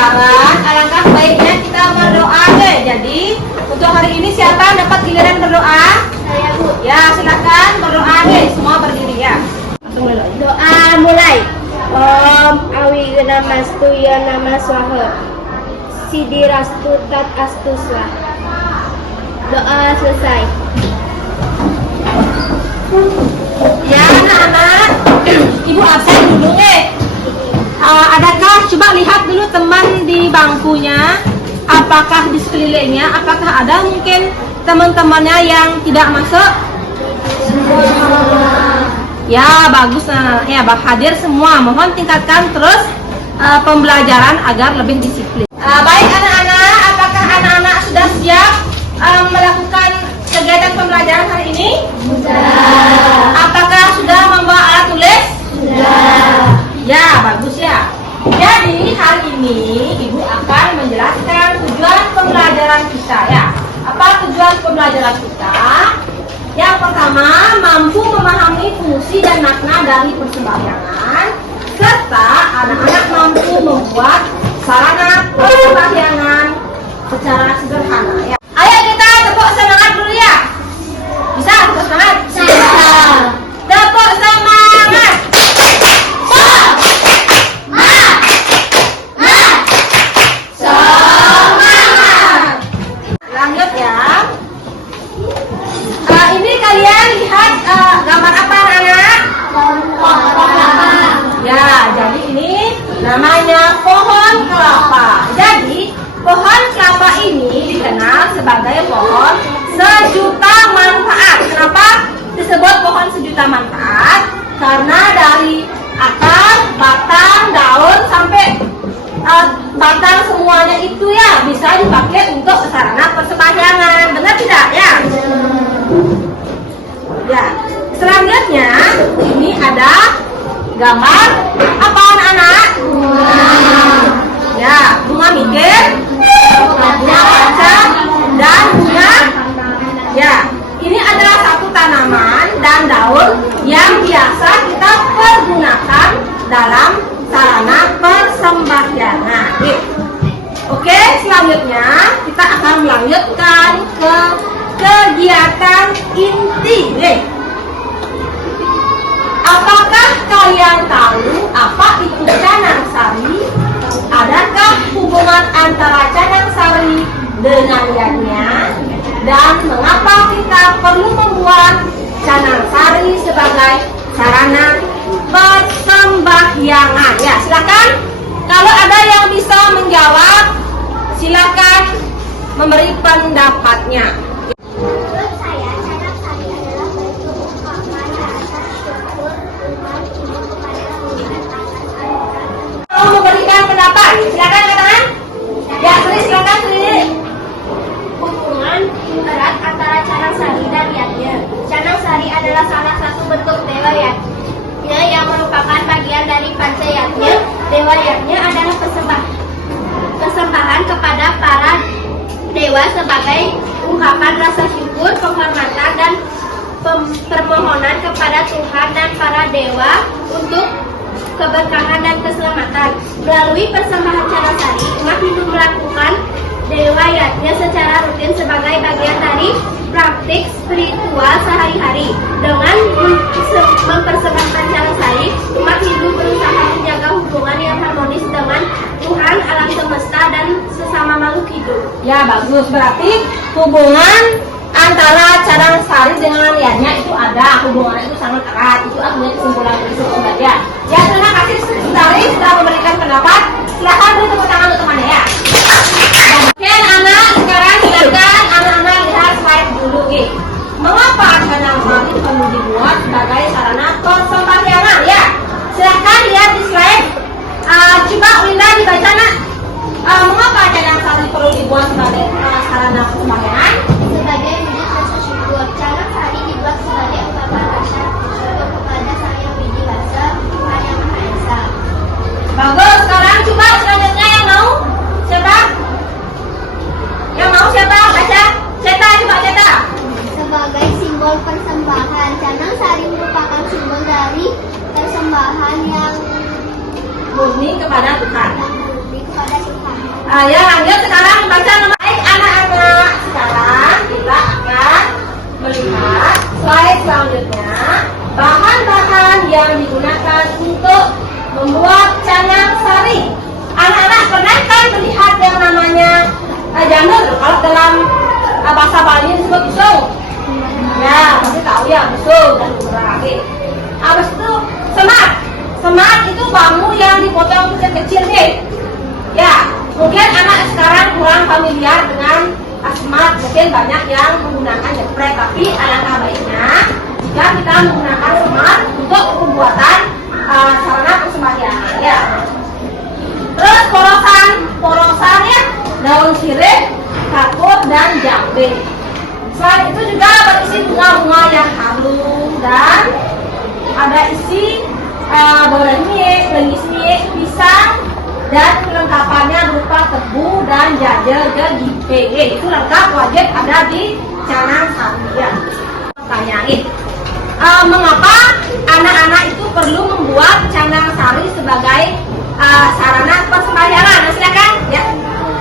pelajaran, alangkah baiknya kita berdoa deh. Jadi untuk hari ini siapa dapat giliran berdoa? Saya, Bu. Ya, silakan berdoa deh. Semua berdiri ya. Langsung mulai. Doa mulai. Om awi namastu ya nama swaha. Sidirastu tat astu swaha. Doa selesai. Ya anak-anak, ibu absen dulu adakah coba lihat dulu teman di bangkunya, apakah di sekelilingnya, apakah ada mungkin teman-temannya yang tidak masuk? Ya bagus, nah ya hadir semua. Mohon tingkatkan terus pembelajaran agar lebih disiplin. Baik anak-anak, apakah anak-anak sudah siap melakukan kegiatan pembelajaran hari ini? Sudah. Apakah sudah membawa alat tulis? Sudah. Ya, bagus ya. Jadi hari ini Ibu akan menjelaskan tujuan pembelajaran kita ya. Apa tujuan pembelajaran kita? Yang pertama, mampu memahami fungsi dan makna dari persembahyangan, serta anak-anak mampu membuat sarana persembahyangan secara sederhana ya. Ayo kita tepuk semangat dulu ya. Bisa tepuk semangat? Bisa. Tepuk semangat. Semangat. Lanjut ya. Ini kalian lihat gambar apa anak? Ya, jadi ini namanya pohon kelapa. Jadi pohon kelapa ini dikenal sebagai pohon sejuta manfaat. Kenapa disebut pohon sejuta manfaat? Karena dari akar, batang, daun sampai batang semuanya itu ya bisa dipakai untuk sarana persembahyangan. Benar tidak ya? Ya. Selanjutnya ini ada gambar apa anak-anak? Ya, bunga mikir, bunga kaca, dan bunga. Ya, ini adalah satu tanaman dan daun yang biasa kita pergunakan dalam sarana persembahyangan. Oke, selanjutnya kita akan melanjutkan ke kegiatan inti. Apakah kalian tahu apa itu canang sari? Adakah hubungan antara canang sari dengan yatnya? Dan mengapa kita perlu membuat canang sari sebagai sarana persembahyangan? Ya, silakan. Kalau ada yang bisa menjawab, silakan memberi pendapatnya. Menurut saya, canang sari adalah bentuk ungkapan rasa syukur umat Hindu kepada Tuhan atas anugerah. Mau memberikan pendapat, silakan katakan. Ya, Tri, silakan Tri. Hubungan erat antara canang sari dan yatnya. Canang sari adalah salah satu bentuk dewa yatnya yang merupakan bagian dari panca yatnya. Dewa yatnya adalah persembahan kepada para dewa sebagai ungkapan rasa syukur, penghormatan, dan permohonan kepada Tuhan dan para dewa untuk keberkahan dan keselamatan. Melalui persembahan canang sari, umat Hindu melakukan dewa yatnya secara rutin sebagai bagian dari praktik spiritual sehari-hari. Dengan mempersembahkan canang sari, umat Hindu berusaha menjaga hubungan yang harmonis dengan Tuhan, alam semesta, dan sesama makhluk hidup. Ya, bagus. Berarti hubungan antara canang sari dengan yatnya itu ada. Hubungannya itu sangat erat. Itu artinya kesimpulan dari ya. Ya, terima kasih Sari sudah memberikan pendapat. Silakan beri tepuk tangan untuk temannya ya. Oke anak, sekarang silakan anak-anak lihat slide dulu. Mengapa canang sari perlu dibuat sebagai sarana persembahyangan ya? Silakan lihat di slide. Coba Winda dibaca nak. Mengapa canang sari perlu dibuat sebagai sarana persembahyangan? Sebagai wujud rasa syukur, canang sari dibuat sebagai ungkapan rasa syukur kepada Sang Yang Widi Wasa, Tuhan Yang Maha Esa. Bagus. Sekarang coba selanjutnya yang mau siapa? Yang mau siapa? Baca. Cetak, coba cetak. Sebagai simbol persembahan, canang sari merupakan simbol dari persembahan yang Murni kepada Tuhan. murni kepada Tuhan. Ya, lanjut sekarang baca nama. Baik anak-anak, sekarang kita akan melihat slide selanjutnya. Bahan-bahan yang digunakan untuk membuat canang sari. Anak-anak pernah kan melihat yang namanya janur? Kalau dalam bahasa Bali disebut busung. Ya, pasti tahu ya busung dan lagi. Habis itu semat. Semat itu bambu yang dipotong kecil-kecil nih. Ya, mungkin anak sekarang kurang familiar dengan semat. Mungkin banyak yang menggunakan jeprek, tapi alangkah baiknya jika kita menggunakan semat untuk pembuatan sarana persembahyangan. Ya. Terus porosan ya, daun sirih, kapur dan jambe. Selain itu juga berisi bunga-bunga yang harum dan ada isi borengnya, lengisnya, pisang dan kelengkapannya berupa tebu dan jajel gipe. Itu lengkap wajib ada di canang sari. Ya. Pertanyaan, mengapa anak-anak itu perlu membuat canang sari sebagai sarana persembahyangan? Silakan ya.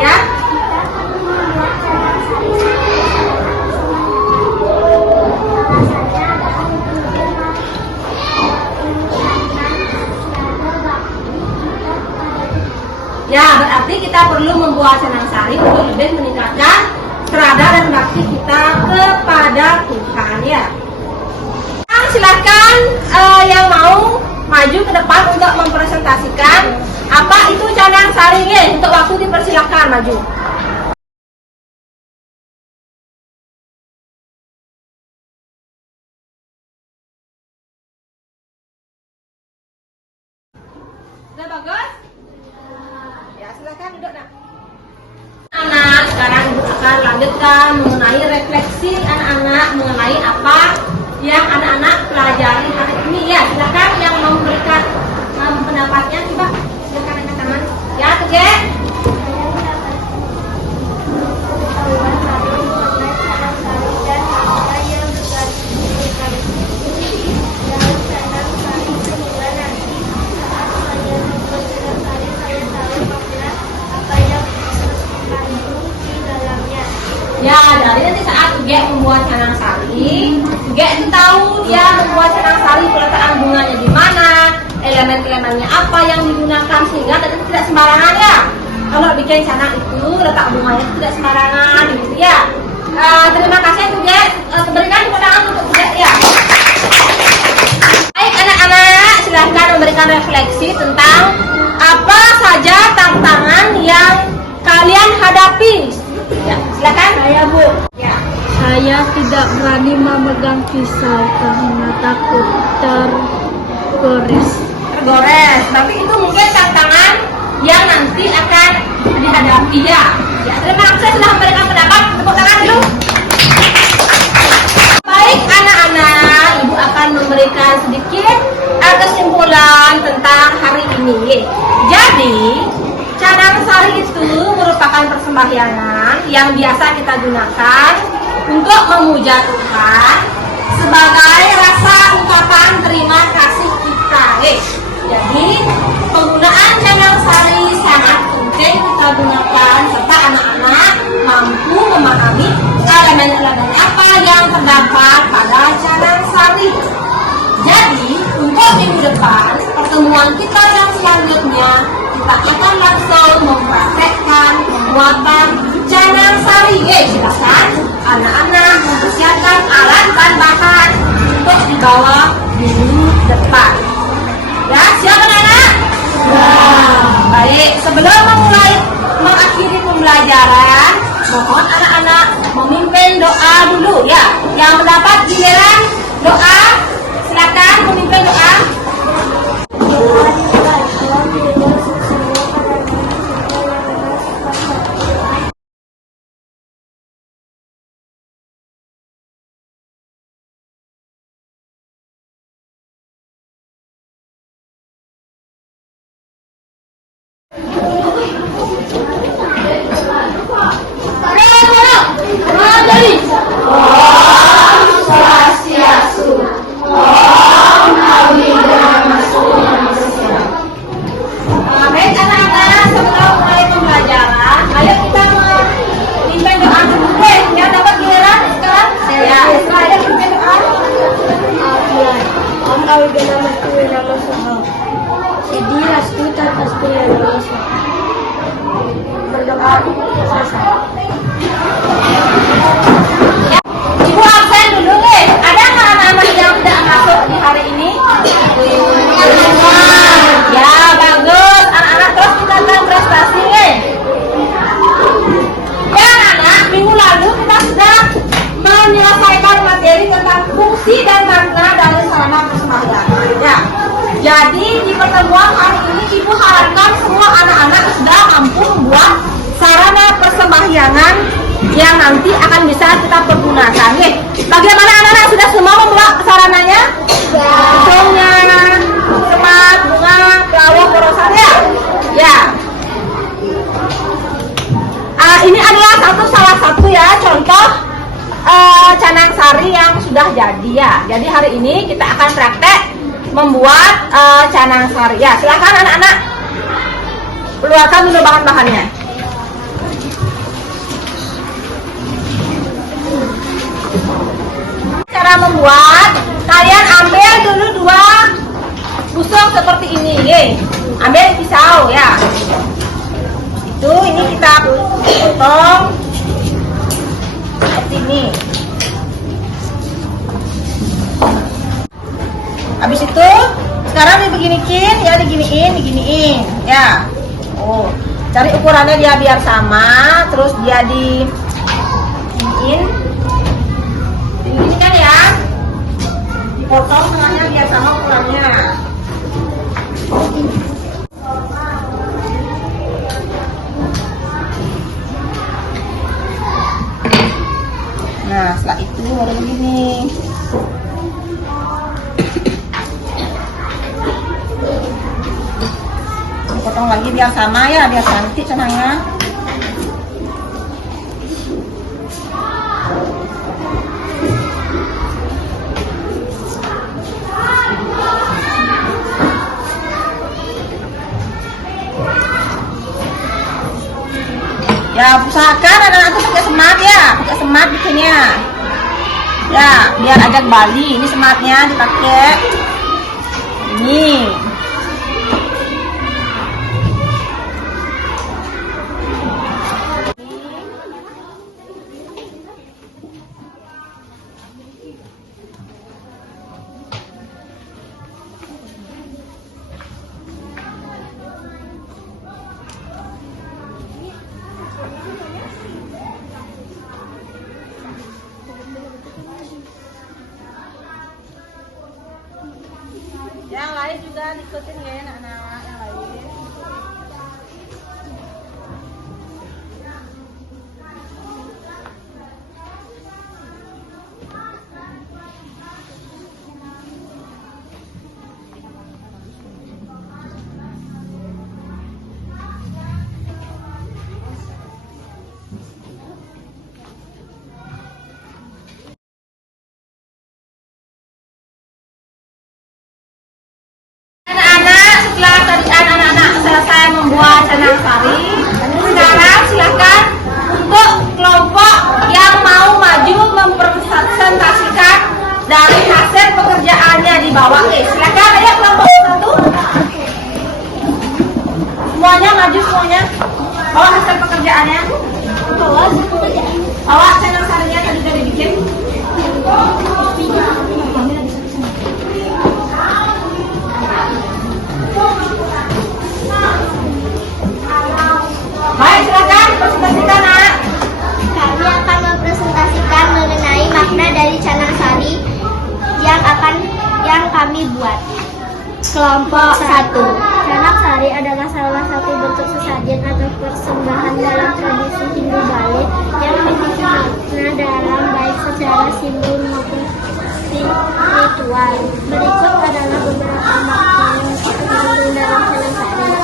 Ya. Ya, berarti kita perlu membuat canang sari untuk lebih meningkatkan serada dan bakti kita kepada Tuhan ya. Silakan yang mau maju ke depan untuk mempresentasikan apa itu canang sari. Untuk waktu dipersilakan maju. Sudah bagus? Ya, silakan duduk nak. Anak, sekarang ibu akan lanjutkan mengenai refleksi anak-anak mengenai apa yang anak-anak pelajari hari ini ya. Silakan yang mau memberikan pendapatnya, coba silakan angkat tangan. Ya, Tege. Ya, jadi nanti saat Tuge membuat canang sari, Tuge itu tahu dia membuat canang sari peletakan bunganya di mana, elemen-elemennya apa yang digunakan sehingga tidak sembarangan ya. Kalau bikin canang itu letak bunganya itu tidak sembarangan gitu ya. Terima kasih Tuge, berikan tepuk tangan untuk Tuge ya. Baik anak-anak, silahkan memberikan refleksi tentang apa saja tantangan yang kalian hadapi. Ya, silakan. Saya Bu. Ya. Saya tidak berani memegang pisau karena takut tergores. Tergores, tapi itu mungkin tantangan yang nanti akan dihadapi ya. Ya, terima kasih sudah memberikan pendapat. Tepuk tangan dulu. Baik anak-anak, Ibu akan memberikan sedikit kesimpulan tentang hari ini. Jadi, canang sari itu merupakan persembahyangan yang biasa kita gunakan untuk memuja Tuhan sebagai rasa ungkapan terima kasih kita. Jadi penggunaan canang sari sangat penting kita gunakan serta anak-anak mampu memahami elemen-elemen apa yang terdapat pada canang sari. Jadi untuk minggu depan pertemuan kita yang selanjutnya kita akan langsung mempraktekkan pembuatan canang sari. Silakan anak-anak mempersiapkan alat dan bahan untuk dibawa minggu depan. Ya, siap anak-anak? Ya. Baik, sebelum mengakhiri pembelajaran, mohon anak-anak memimpin doa dulu ya. Yang mendapat giliran doa, silakan memimpin doa. Baik anak-anak, sebelum Ustaz pasti ya lulus. Berdoa selesai. Ibu absen dulu nih. Ada nggak anak-anak yang tidak masuk di hari ini? Ya bagus. Anak-anak terus tingkatkan prestasi nih. Ya anak-anak, minggu lalu kita sudah menyelesaikan materi tentang fungsi dan makna dari sarana persembahyangan. Ya. Jadi di pertemuan hari ini Ibu harapkan semua anak-anak sudah mampu membuat sarana persembahyangan yang nanti akan bisa kita pergunakan. Nih, bagaimana anak-anak sudah semua membuat sarananya? Contohnya, semat, bunga, pelawak, porosan ya? Ya. Ini adalah salah satu ya contoh canang sari yang sudah jadi ya. Jadi hari ini kita akan praktek membuat canang sari. Ya, silakan anak-anak keluarkan dulu bahan-bahannya. Cara membuat, kalian ambil dulu 2 busuk seperti ini, ye. Ambil pisau ya. Itu ini kita potong seperti ini. Habis itu sekarang dibeginiin ya, diginiin ya. Oh, cari ukurannya dia biar sama, terus dia diginiin kan ya, dipotong tengahnya biar sama ukurannya. Nah setelah itu baru begini. Potong lagi biar sama ya, biar cantik cenangnya. Ya usahakan anak-anak itu pakai semat ya, pakai semat bikinnya. Ya biar agak bali. Ini sematnya dipakai. Ini. Yang lain juga diikutin ya anak-anak yang lain. Selesai membuat canang sari. Sekarang silakan untuk kelompok yang mau maju mempresentasikan dari hasil pekerjaannya di bawah. Silakan ayo kelompok 1. Semuanya maju semuanya. Bawa hasil pekerjaannya. Bawa canang sarinya tadi sudah dibikin. Baik, silakan presentasikan, Nak. Kami akan mempresentasikan mengenai makna dari canang sari yang kami buat. Kelompok 1. Canang sari adalah salah satu bentuk sesajen atau persembahan dalam tradisi Hindu Bali yang memiliki makna dalam baik secara simbol maupun spiritual. Berikut adalah beberapa makna yang terkandung dalam canang sari.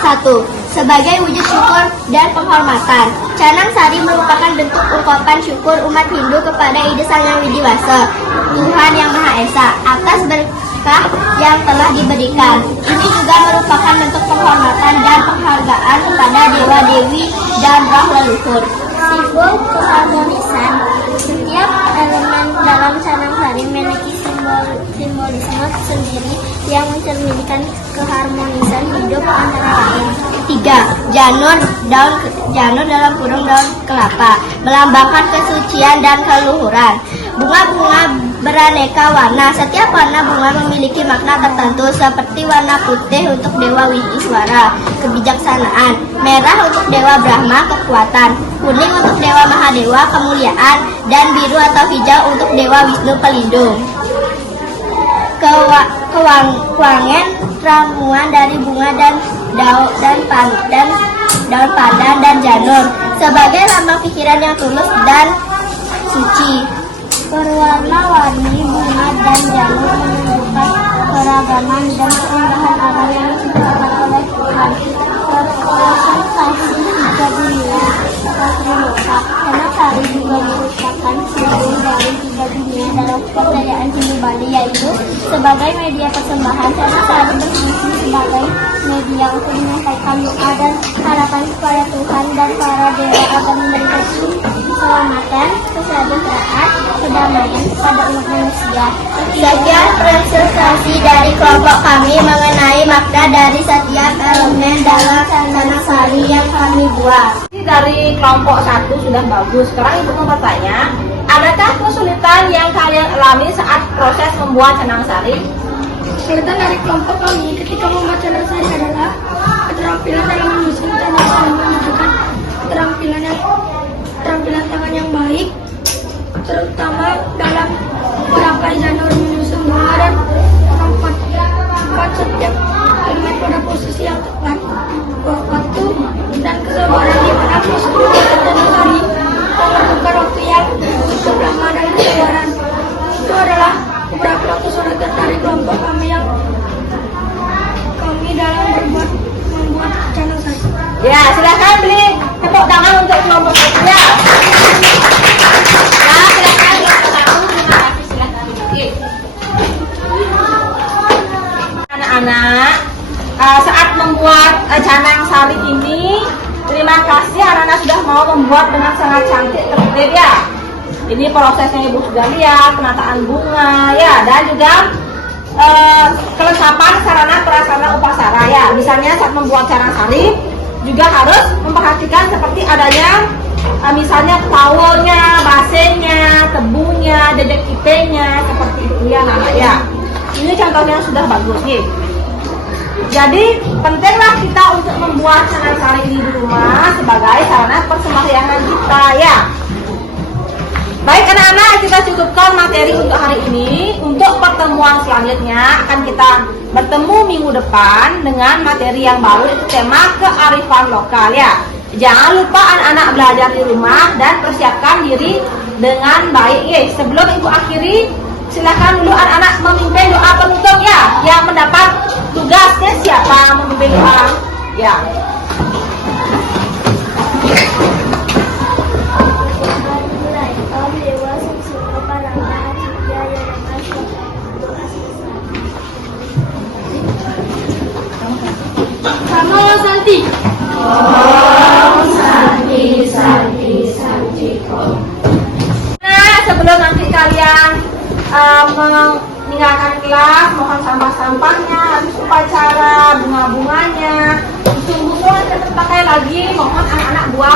1. Sebagai wujud syukur dan penghormatan, canang sari merupakan bentuk ungkapan syukur umat Hindu kepada Ida Sang Hyang Widiwasa, Tuhan Yang Maha Esa, atas berkah yang telah diberikan. Ini juga merupakan bentuk penghormatan dan penghargaan kepada dewa-dewi dan roh leluhur. Simbol keharmonisan. Setiap elemen dalam canang sari memiliki simbol simbolisme sendiri yang mencerminkan keharmonisan hidup antara lain. 3. Janur dalam kurung daun kelapa melambangkan kesucian dan keluhuran. Bunga-bunga beraneka warna. Setiap warna bunga memiliki makna tertentu, seperti warna putih untuk Dewa Wiswara, kebijaksanaan, merah untuk Dewa Brahma, kekuatan, kuning untuk Dewa Mahadewa, kemuliaan, dan biru atau hijau untuk Dewa Wisnu, pelindung. Kewangan ramuan dari bunga dan daun pandan dan janur sebagai lambang pikiran yang tulus dan suci. Berwarna-warni bunga dan janur menunjukkan keragaman dan keindahan alam yang diciptakan oleh Tuhan. Representasi juga dunia Sri Loka, karena tari juga merupakan simbol dari tiga dunia dalam kebudayaan Hindu Bali, yaitu sebagai media persembahan, karena tari berfungsi sebagai media untuk menyampaikan doa dan harapan kepada Tuhan dan para dewa agar memberikan keselamatan, kesejahteraan, kedamaian kepada umat manusia. Sekian presentasi dari kelompok kami mengenai makna dari setiap elemen dalam Sandana Sari yang kami buat. Dari kelompok 1 sudah bagus. Sekarang ibu mau bertanya, adakah kesulitan yang kalian alami saat proses membuat canang sari? Kesulitan dari kelompok kami ketika membuat canang sari adalah keterampilan dalam menyusun canang sari, menunjukkan keterampilan tangan yang baik, terutama dalam merangkai janur, menyusun bunga, dan membuat setiap elemen pada posisi yang tepat. Waktu dan kesabaran di mana proses pembuatan canang sari membutuhkan waktu yang cukup lama dan kesabaran. Itu adalah beberapa kesulitan dari kelompok kami dalam membuat canang sari. Ya, silakan beli tepuk tangan untuk kelompok itu ya. Ya, silakan kelompok 1. Terima kasih, silakan. Anak-anak, saat membuat canang sari ini, terima kasih anak-anak sudah mau membuat dengan sangat cantik, tertib ya. Ini prosesnya ibu sudah lihat, penataan bunga ya, dan juga kelengkapan sarana prasarana upacara ya. Misalnya saat membuat canang sari juga harus memperhatikan seperti adanya misalnya tawolnya, basennya, tebunya, dedek kitenya, seperti itu ya anak ya. Ini contohnya sudah bagus nih. Jadi pentinglah kita untuk membuat canang sari ini di rumah sebagai sarana persembahyangan kita ya. Baik anak-anak, kita cukupkan materi untuk hari ini. Untuk pertemuan selanjutnya akan kita bertemu minggu depan dengan materi yang baru, itu tema kearifan lokal ya. Jangan lupa anak-anak belajar di rumah dan persiapkan diri dengan baik ya. Sebelum ibu akhiri, silakan dulu anak-anak memimpin doa penutup ya. Yang mendapat tugasnya siapa memimpin doa ya. Namo Santi. Nah, sebelum nanti kalian meninggalkan kelas, mohon sampah-sampahnya, habis upacara bunga-bunganya, sungguh-sungguh terpakai lagi, mohon anak-anak buat